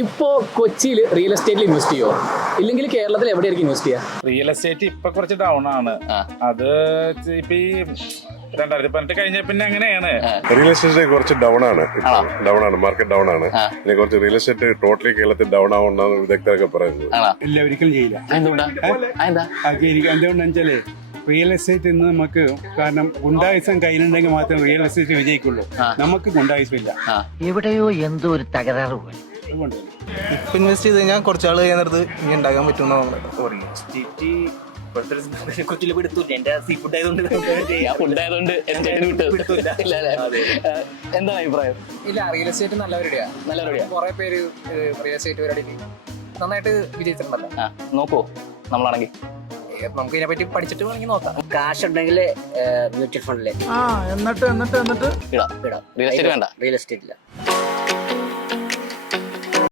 ഇപ്പോ കൊച്ചിയിൽ റിയൽ എസ്റ്റേറ്റിൽ ഇൻവെസ്റ്റ് ചെയ്യോ ഇല്ലെങ്കിൽ കേരളത്തിൽ എവിടെയായിരിക്കും ഇൻവെസ്റ്റ് ചെയ്യാ? റിയൽ എസ്റ്റേറ്റ് ഇപ്പൊ കുറച്ച് ഡൗൺ ആണ്. അത് ഇപ്പൊ ഈ 2018 കഴിഞ്ഞ പിന്നെ അങ്ങനെയാണ്. റിയൽ എസ്റ്റേറ്റ് കുറച്ച് ഡൗൺ ആണ്, മാർക്കറ്റ് ഡൗൺ ആണ്. പിന്നെ കുറച്ച് റിയൽ എസ്റ്റേറ്റ് ടോട്ടലി കേരളത്തിൽ ഡൗൺ ആവുമെന്നാണ് വിദഗ്ധരൊക്കെ പറയുന്നത്. ഇല്ല, ഒരിക്കലും ചെയ്യില്ല. എന്തുകൊണ്ടാണെന്ന് വെച്ചാല് റിയൽ എസ്റ്റേറ്റ് ഇന്ന് നമുക്ക് കാരണം ഗുണ്ടായുസം കയ്യിലുണ്ടെങ്കിൽ മാത്രമേ റിയൽ എസ്റ്റേറ്റ് വിജയിക്കുള്ളൂ. നമുക്ക് ഗുണ്ടായുസം ഇല്ല. എവിടെയോ എന്തോ ഒരു തകരാറ് പോലെ. അതുകൊണ്ട് ഇപ്പൊ ഇൻവെസ്റ്റ് ചെയ്ത് കഴിഞ്ഞാൽ കുറച്ചാൾ കഴിയുന്നിടത്ത് ഇനി ഉണ്ടാക്കാൻ പറ്റുമെന്ന് എന്താണ് അഭിപ്രായം? ഇല്ല, റിയൽ എസ്റ്റേറ്റ് നല്ല പരിപാടിയാ. കുറെ പേര് റിയൽ എസ്റ്റേറ്റ് പരിപാടിയിൽ നന്നായിട്ട് വിജയിച്ചിട്ടുണ്ടല്ലോ. നോക്കോ നമ്മളാണെങ്കിൽ നമുക്ക് ഇതിനെപ്പറ്റി പഠിച്ചിട്ട് വേണമെങ്കിൽ നോക്കാം. കാശ് ഉണ്ടെങ്കിൽ മ്യൂച്വൽ ഫണ്ടില് റിയൽ എസ്റ്റേറ്റ് വേണ്ട. റിയൽ എസ്റ്റേറ്റ് ഇല്ല.